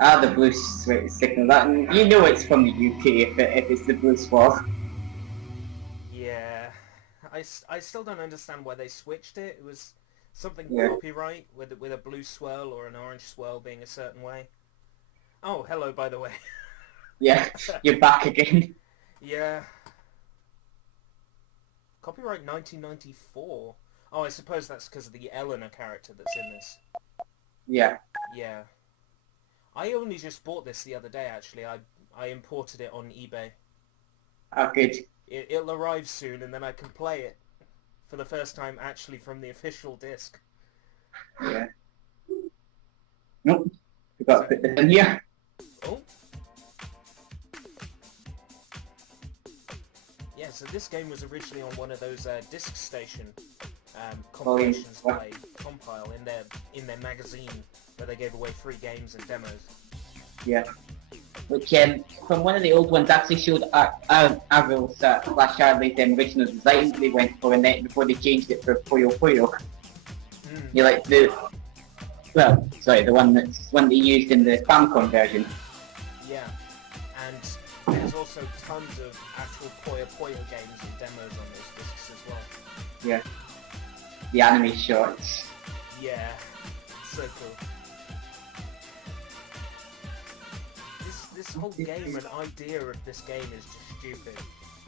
The blue signal. That you know it's from the UK if it's the blue swirl. Yeah, I still don't understand why they switched it. It was something Yeah, copyright with a blue swirl or an orange swirl being a certain way. Oh, hello, by the way. yeah. You're back again. Yeah, copyright 1994. Oh, I suppose that's because of the Eleanor character that's in this. Yeah. Yeah, I only just bought this the other day. Actually, I imported it on eBay. Oh, good. It'll arrive soon, and then I can play it for the first time actually from the official disc. Yeah. Nope. Forgot to So, put this in here. oh, yeah. So this game was originally on one of those disc station Volume. compilations by Compile in their magazine where they gave away free games and demos. Yeah. Which from one of the old ones actually showed Avril's Flash Charlie's original design they went for, and then before they changed it for Puyo Puyo. Mm, You like the one they used in the Famicom version. yeah, and there's also tons of actual Puyo Puyo games and demos on those discs as well. Yeah. The anime shorts. Yeah, so cool. This whole game and idea of this game is just stupid.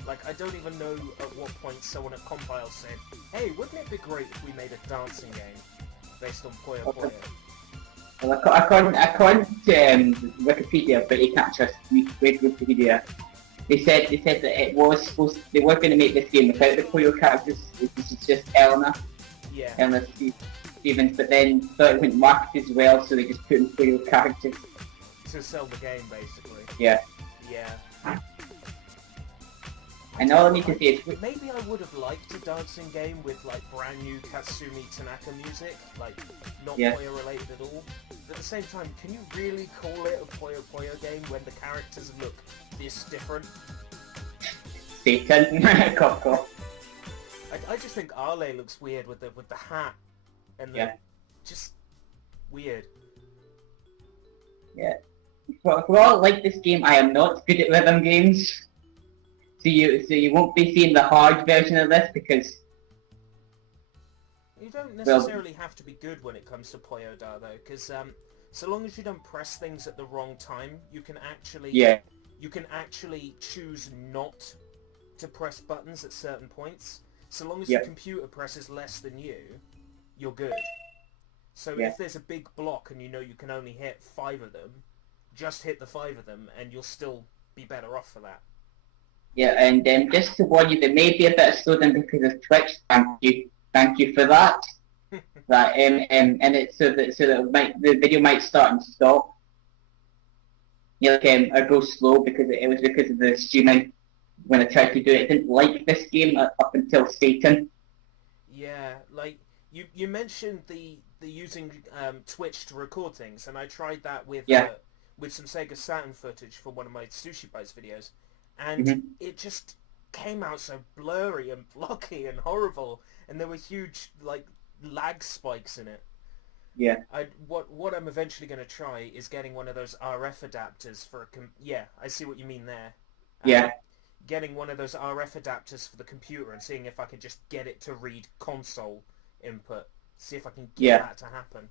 Like, I don't even know at what point someone at Compile said, hey, wouldn't it be great if we made a dancing game based on Puyo Puyo? Well, according to Wikipedia, but you can't trust Wikipedia. They said that it was supposed they were going to make this game without the Puyo characters. This is just Yeah, Eleanor Stevens, but then thought it wouldn't market as well, so they just put in Puyo characters. to sell the game, basically. Yeah, Yeah. and all I need to say is Maybe I would have liked a dancing game with, like, brand new Katsumi Tanaka music, like, not yeah, Puyo related at all. But at the same time, can you really call it a Puyo Puyo game when the characters look this different? Satan, Coco. I just think Ale looks weird with the hat and the Yeah, just weird. yeah. For all like this game, I am not good at rhythm games. So you won't be seeing the hard version of this because You don't well necessarily have to be good when it comes to Puyo Da though, because so long as you don't press things at the wrong time, yeah, you can actually choose not to press buttons at certain points. So long as the yeah, computer presses less than you, you're good. So yeah. if there's a big block and you know you can only hit 5 of them, just hit the 5 of them and you'll still be better off for that. Yeah, and just to warn you, there may be a bit of slowdown because of Twitch. Thank you for that. That and it's so that the video might start and stop. You know, like or go slow because it was because of the streaming when I tried to do it. I didn't like this game up until Satan. Yeah, like you mentioned the using Twitch to record things, and I tried that Yeah, with some Sega Saturn footage for one of my Sushi Bites videos, and hmm it just came out so blurry and blocky and horrible, and there were huge like lag spikes in it. yeah, What I'm eventually going to try is getting one of those RF adapters for yeah, I see what you mean there. yeah, Um, Getting one of those RF adapters for the computer and seeing if I can just get it to read console input. See if I can get yeah. that to happen.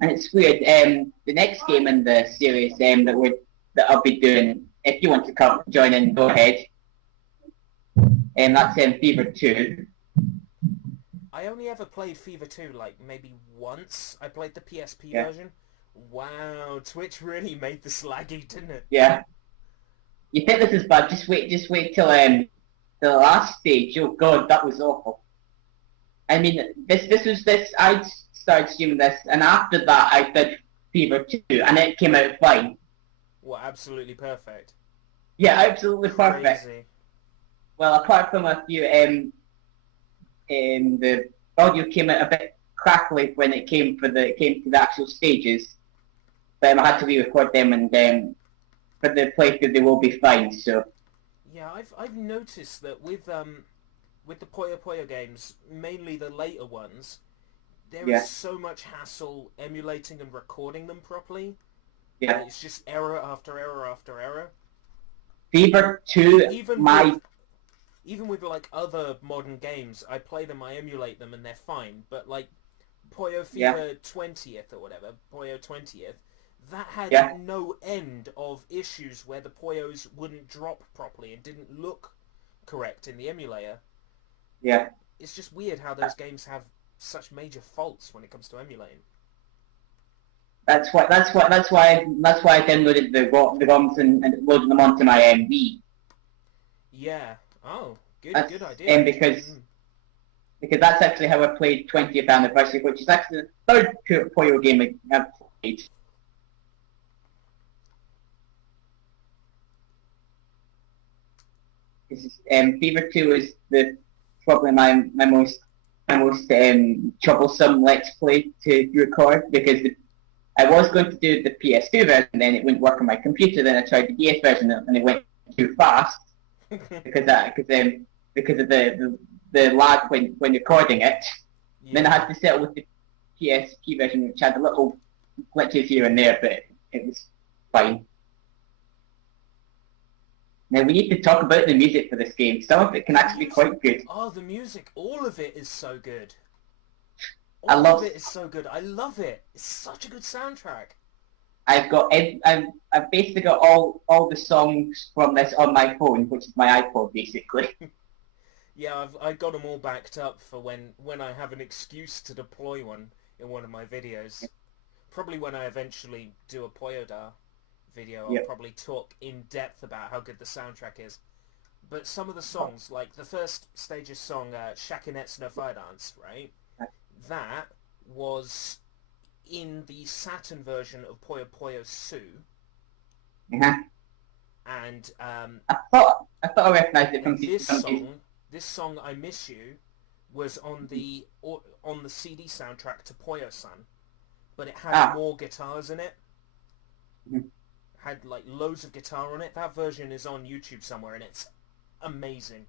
And it's weird. The next game in the series that I'll be doing, if you want to come join in, go ahead. That's Fever 2. I only ever played Fever 2 like maybe once. I played the PSP Yeah, version. Wow, Twitch really made this laggy, didn't it? yeah. You think this is bad? Just wait till the last stage. Oh God, that was awful. I mean, this was this. I started streaming this, and after that, I did Fever 2, and it came out fine. Well, absolutely perfect. Yeah, absolutely perfect. Crazy. Well, apart from a few, the audio came out a bit crackly when it came to the actual stages. But I had to re-record them, and for the playthrough, they will be fine. So Yeah, I've noticed that with the Puyo Puyo games, mainly the later ones, there is so much hassle emulating and recording them properly. Yeah. It's just error after error after error. Fever 2, even with like other modern games, I play them, I emulate them, and they're fine. But like Puyo Fever 20th or whatever, Puyo 20th, that had no end of issues where the Puyos wouldn't drop properly and didn't look correct in the emulator. Yeah. It's just weird how those games have such major faults when it comes to emulating. That's why I downloaded the ROMs and loaded them onto my Wii. Yeah. Oh, good idea. And because that's actually how I played 20th Anniversary, which is actually the third Puyo game I've played. Fever 2 is probably my most troublesome Let's Play to record, because I was going to do the PS2 version, and then it wouldn't work on my computer. Then I tried the DS version, and it went too fast because of the lag when recording it. Yeah. Then I had to settle with the PSP version, which had a little glitches here and there, but it was fine. Now we need to talk about the music for this game. Some of it can actually be quite good. Oh, the music! All of it is so good. All of it is so good. I love it. It's such a good soundtrack. I've basically got all the songs from this on my phone, which is my iPod, basically. Yeah, I've got them all backed up for when I have an excuse to deploy one in one of my videos. Probably when I eventually do a Poyoda video, I'll probably talk in depth about how good the soundtrack is. But some of the songs, like the first stage's song, Shakinetsu no Fire Dance, right? That was in the Saturn version of Puyo Puyo Su. Yeah. And I thought I recognized it from this song I Miss You was on the CD soundtrack to Puyo-san, but it had more guitars in it. Mm-hmm. Had like loads of guitar on it. That version is on YouTube somewhere, and it's amazing.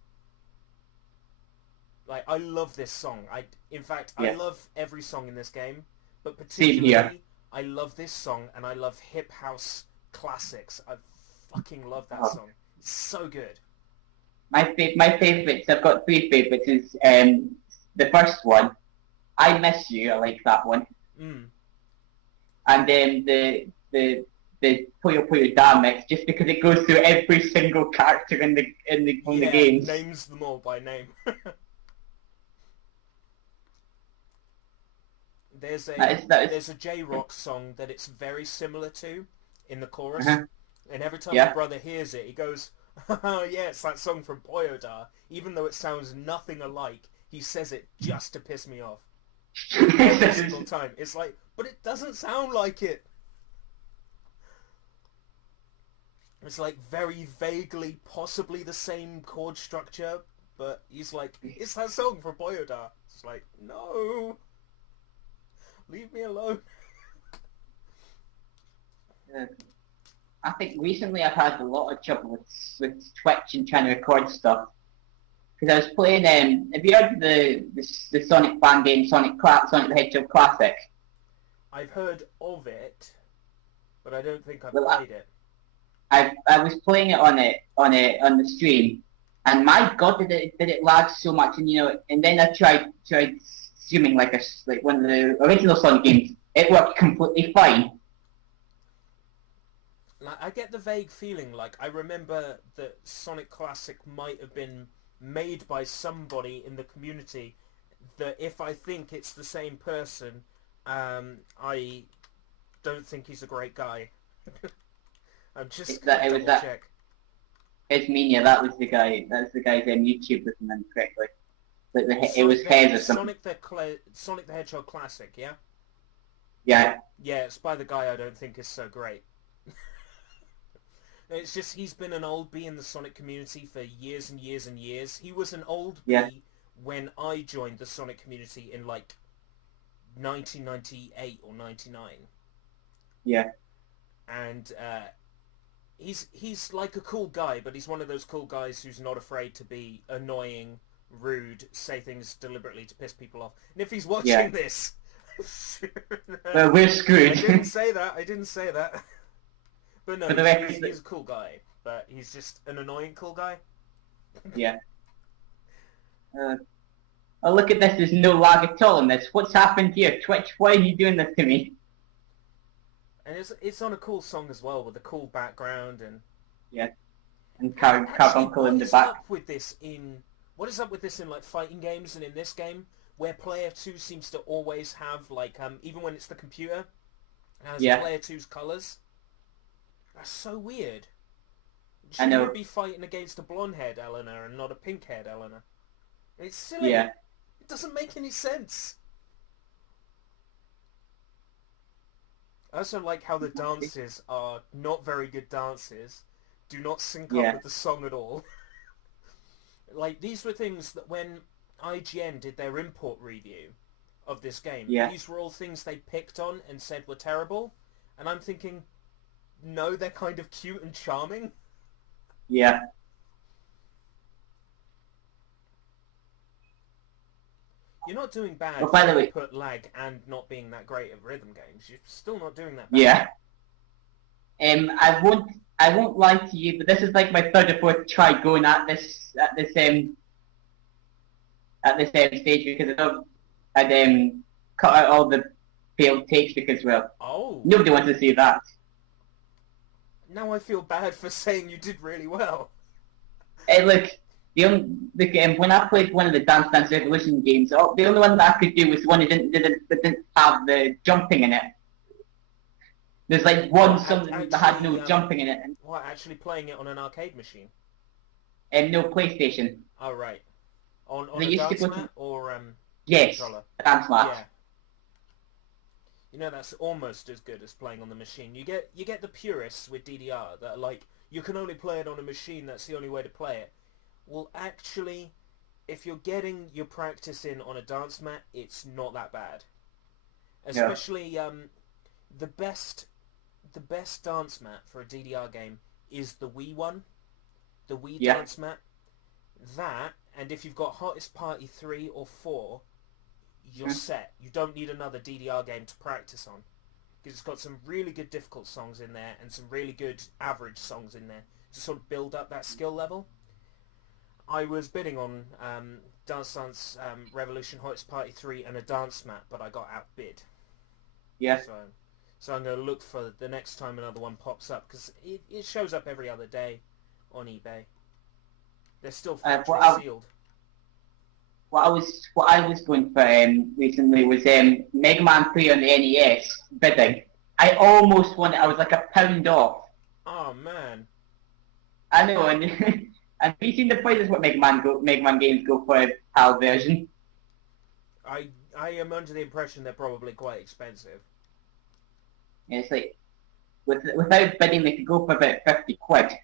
Like, I love this song. In fact, I love every song in this game, but particularly I love this song, and I love hip house classics. I fucking love that song. It's so good. My favourites, I've got three favourites, is the first one, I Miss You, I like that one. Mm. And then the Puyo Puyo Da mix, just because it goes through every single character in the games. Names them all by name. There's a J-Rock song that it's very similar to in the chorus, and every time my brother hears it, he goes, "Oh yeah, it's that song from Puyo-Da." Even though it sounds nothing alike, he says it just to piss me off. Every single time, it's like, but it doesn't sound like it. It's like very vaguely, possibly the same chord structure, but he's like, "It's that song from Puyo-Da." It's like, no. Leave me alone. I think recently I've had a lot of trouble with Twitch and trying to record stuff. Because I was playing, have you heard of the Sonic fan game, Sonic the Hedgehog Classic? I've heard of it, but I don't think I've played it. I was playing it on the stream, and my god, did it lag so much, and then I tried assuming like one of the original Sonic games, it worked completely fine. Like, I get the vague feeling, like, I remember that Sonic Classic might have been made by somebody in the community, that if I think it's the same person, I don't think he's a great guy. I'm just gonna double check. It's Mania, that was the guy, that's the guy's YouTube, if I remember correctly. It was Hez or something. Sonic the Hedgehog Classic, yeah? Yeah. Yeah, it's by the guy I don't think is so great. It's just, he's been an old bee in the Sonic community for years and years and years. He was an old bee when I joined the Sonic community in, like, 1998 or 99. Yeah. And, he's like a cool guy, but he's one of those cool guys who's not afraid to be annoying, rude, say things deliberately to piss people off. And if he's watching this, Well, we're I screwed. didn't say that. I didn't say that. But no, For the rest he's a cool guy. But he's just an annoying cool guy. yeah. Oh, look at this. There's no lag at all in this. What's happened here? Twitch, why are you doing this to me? And it's on a cool song as well with a cool background and Yeah. And actually, Carbuncle in the back. What is up with this in like fighting games and in this game where player 2 seems to always have like even when it's the computer it has player 2's colors. That's so weird. Shouldn't you be fighting against a blonde-haired Eleanor and not a pink-haired Eleanor? It's silly. Yeah. It doesn't make any sense. I also like how the dances are not very good dances, do not sync up with the song at all. Like, these were things that when IGN did their import review of this game, these were all things they picked on and said were terrible, and I'm thinking, no, they're kind of cute and charming. Yeah. You're not doing bad Well, by the way, put lag and not being that great at rhythm games. You're still not doing that bad. Yeah. I won't lie to you, but this is like my third or fourth try going at this stage because I'd cut out all the failed takes because nobody wants to see that. Now I feel bad for saying you did really well. Hey, look, when I played one of the Dance Dance Revolution games, the only one that I could do was the one that didn't have the jumping in it. There's like one song that had no jumping in it. What, actually playing it on an arcade machine? No PlayStation. Oh, right. On a dance mat or yes, controller? dance mat. Yeah. You know, that's almost as good as playing on the machine. You get the purists with DDR that are like, you can only play it on a machine, that's the only way to play it. Well, actually, if you're getting your practice in on a dance mat, it's not that bad. Especially, the best dance mat for a DDR game is the Wii one. The Wii dance mat. That, and if you've got Hottest Party 3 or 4, you're set. You don't need another DDR game to practice on. Because it's got some really good difficult songs in there and some really good average songs in there to sort of build up that skill level. I was bidding on Dance Dance Revolution Hottest Party 3 and a dance mat, but I got outbid. Yeah. So I'm going to look for the next time another one pops up, because it shows up every other day on eBay. They're still factory sealed. What I was going for recently was Mega Man 3 on the NES bidding. I almost won it. I was like £1 off. Oh man. I know, and have you seen the prices what Mega Man games go for a PAL version? I am under the impression they're probably quite expensive. Yeah, it's like without bidding they could go for about £50.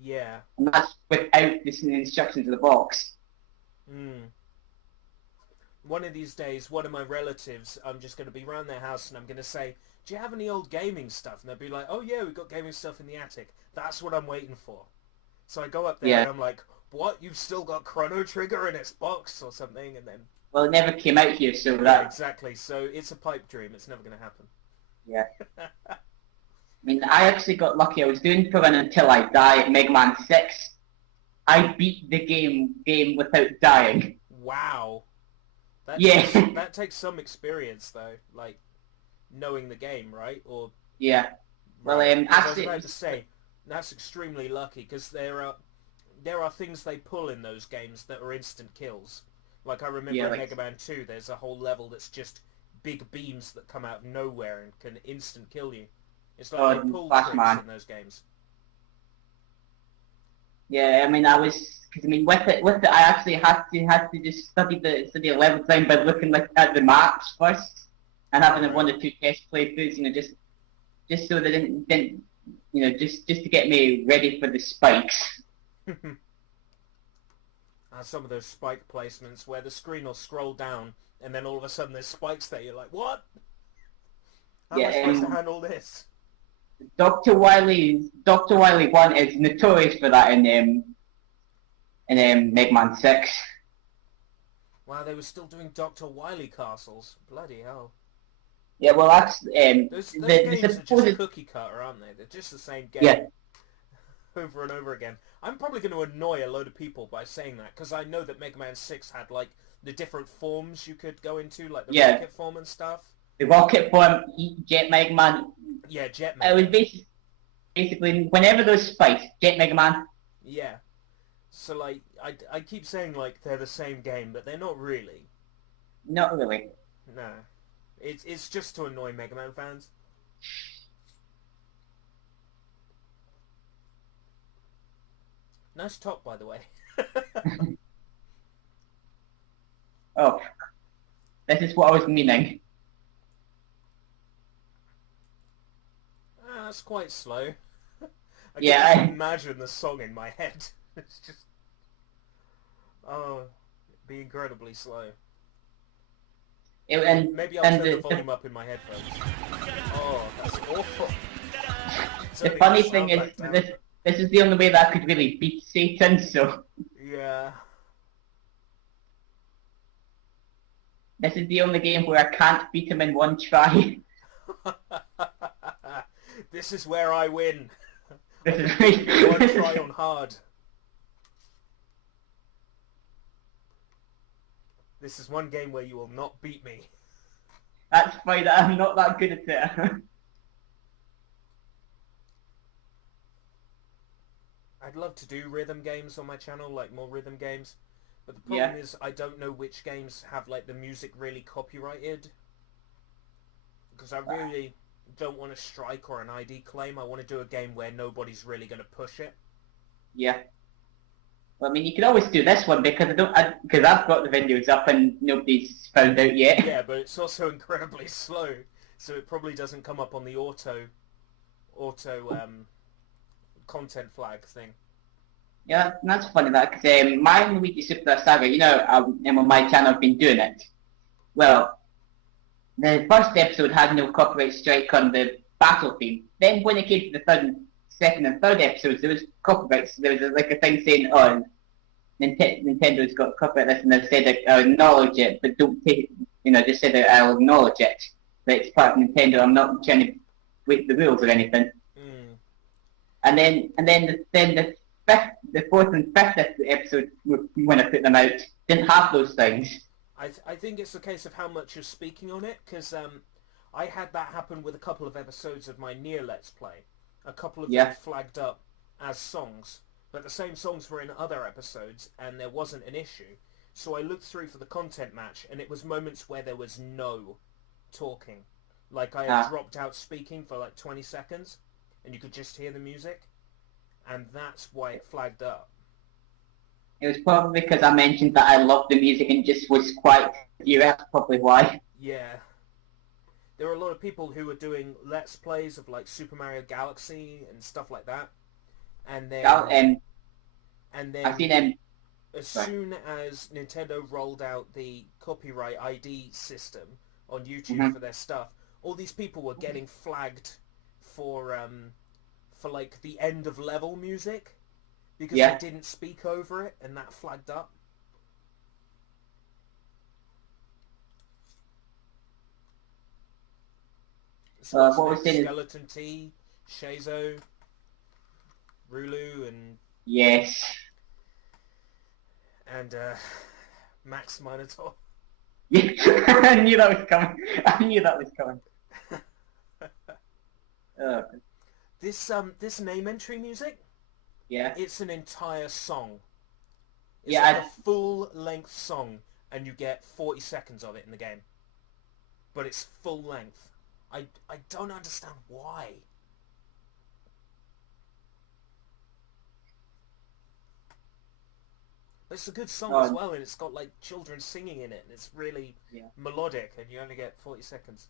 Yeah. And that's without the instructions of the box. One of these days, one of my relatives, I'm just going to be around their house and I'm going to say, do you have any old gaming stuff? And they'll be like, oh yeah, we've got gaming stuff in the attic. That's what I'm waiting for. So I go up there and I'm like, what? You've still got Chrono Trigger in its box or something? And then... Well, it never came out here, so yeah, exactly. So it's a pipe dream. It's never going to happen. Yeah. I mean, I actually got lucky. I was doing For Run Until I Die at Mega Man 6. I beat the game without dying. Wow. That takes some experience, though. Like, knowing the game, right? Or Well, actually, I was actually, about to say that's extremely lucky because there are things they pull in those games that are instant kills. Like I remember in Mega Man 2, there's a whole level that's just big beams that come out of nowhere and can instant kill you. It's like they pull tricks in those games. Yeah, I mean, with it, I actually had to just study the level design by looking at the maps first and having one or two test playthroughs, just so they didn't just to get me ready for the spikes. Some of those spike placements where the screen will scroll down and then all of a sudden there's spikes there. You're like, what? How am I supposed to handle this? Dr. Wily 1 is notorious for that in Mega Man 6. Wow, they were still doing Dr. Wily castles. Bloody hell. Yeah, well, that's Those the games are just supposed cookie cutter, aren't they? They're just the same yeah game over and over again. I'm probably going to annoy a load of people by saying that, because I know that Mega Man 6 had, like, the different forms you could go into, like the yeah rocket form and stuff. the rocket form, Jet Mega Man. Yeah, Jet It was Mega. basically whenever those spikes, Jet Mega Man. Yeah. So, like, I keep saying, like, they're the same game, but they're not really. Not really. No. It's just to annoy Mega Man fans. Nice top, by the way. Oh, this is what I was meaning. That's quite slow. I can Yeah, just imagine the song in my head. It's just... Oh, it'd be incredibly slow. Maybe I'll turn the volume up in my headphones. Oh, that's awful. the Turning funny the thing sound is back down. this is the only way that I could really beat Satan. So Yeah. this is the only game where I can't beat him in one try. This is where I win. This is One try on hard. This is one game where you will not beat me. That's fine. I'm not that good at it. I'd love to do rhythm games on my channel, like more rhythm games. But the Yeah. problem is I don't know which games have like the music really copyrighted. Because I really don't want to strike or an ID claim. I want to do a game where nobody's really going to push it. Yeah. Well, I mean, you could always do this one because because I've got the videos up and nobody's found out yet. Yeah, but it's also incredibly slow, so it probably doesn't come up on the auto content flag thing. Yeah, that's funny that because my Luigi Super Saga, and on my channel I've been doing it. Well, the first episode had no copyright strike on the battle theme. Then when it came to the second and third episodes, there was copyrights. There was like a thing saying, "Oh, Nintendo's got copyright this," and they said I acknowledge it, but don't take it. Just say that I'll acknowledge it. That it's part of Nintendo. I'm not trying to break the rules or anything. Mm. And then the fourth and fifth episode when I put them out didn't have those things. I think it's a case of how much you're speaking on it, because I had that happen with a couple of episodes of my Nier Let's Play. A couple of them flagged up as songs, but the same songs were in other episodes, and there wasn't an issue. So I looked through for the content match, and it was moments where there was no talking. Like I had dropped out speaking for like 20 seconds, and you could just hear the music, and that's why it flagged up. It was probably because I mentioned that I loved the music and just was quite curious. That's probably why. Yeah. There were a lot of people who were doing Let's Plays of like Super Mario Galaxy and stuff like that. And then... I've seen as soon as Nintendo rolled out the copyright ID system on YouTube for their stuff, all these people were getting flagged for like the end of level music. Because they didn't speak over it, and that flagged up. So what was Skeleton T, Shazo, Rulu, and... Yes. And, Max Minotaur. Yeah, I knew that was coming. I knew that was coming. This name entry music? Yeah. It's an entire song. It's yeah, like a full-length song, and you get 40 seconds of it in the game. But it's full length. I don't understand why. But it's a good song as well, and it's got like children singing in it, and it's really melodic, and you only get 40 seconds.